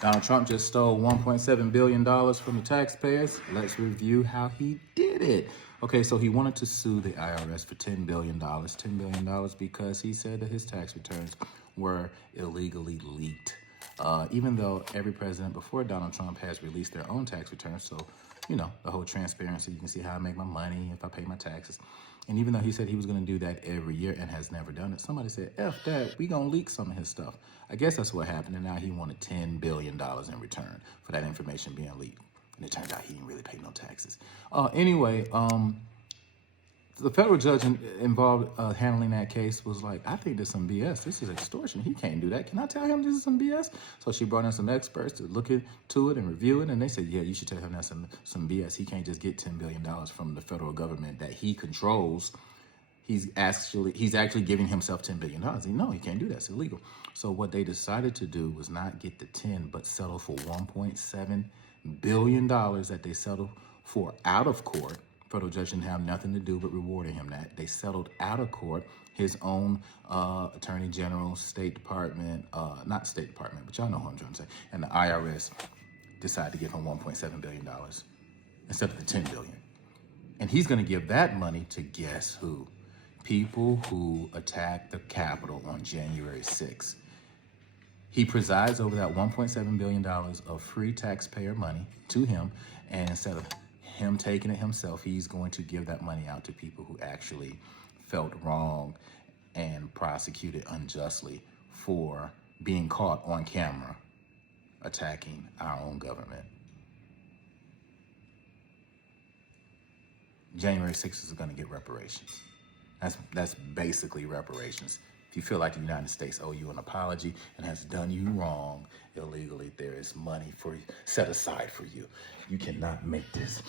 Donald Trump just stole $1.7 billion from the taxpayers. Let's review how he did it. Okay, so he wanted to sue the IRS for $10 billion. $10 billion because he said that his tax returns were illegally leaked. Even though every president before Donald Trump has released their own tax returns, so, you know, the whole transparency, you can see how I make my money, if I pay my taxes. And even though he said he was going to do that every year and has never done it, somebody said, F that, we going to leak some of his stuff. I guess that's what happened, and now he wanted $10 billion in return for that information being leaked. And it turned out he didn't really pay no taxes. Anyway, the federal judge involved handling that case was like, I think there's some BS. This is extortion. He can't do that. Can I tell him this is some BS? So she brought in some experts to look into it and review it. And they said, yeah, you should tell him that's some BS. He can't just get $10 billion from the federal government that he controls. He's actually giving himself $10 billion. No, he can't do that. It's illegal. So what they decided to do was not get the 10, but settle for $1.7 billion that they settled for out of court. Federal judge didn't have nothing to do but rewarding him that. They settled out of court. His own attorney general, State Department, not State Department, but y'all know what I'm trying to say, and the IRS decided to give him $1.7 billion instead of the $10 billion. And he's going to give that money to guess who? People who attacked the Capitol on January 6th. He presides over that $1.7 billion of free taxpayer money to him, and instead of him taking it himself, he's going to give that money out to people who actually felt wrong and prosecuted unjustly for being caught on camera attacking our own government. January 6th is going to get reparations. That's basically reparations. If you feel like the United States owe you an apology and has done you wrong illegally, there is money set aside for you. You cannot make this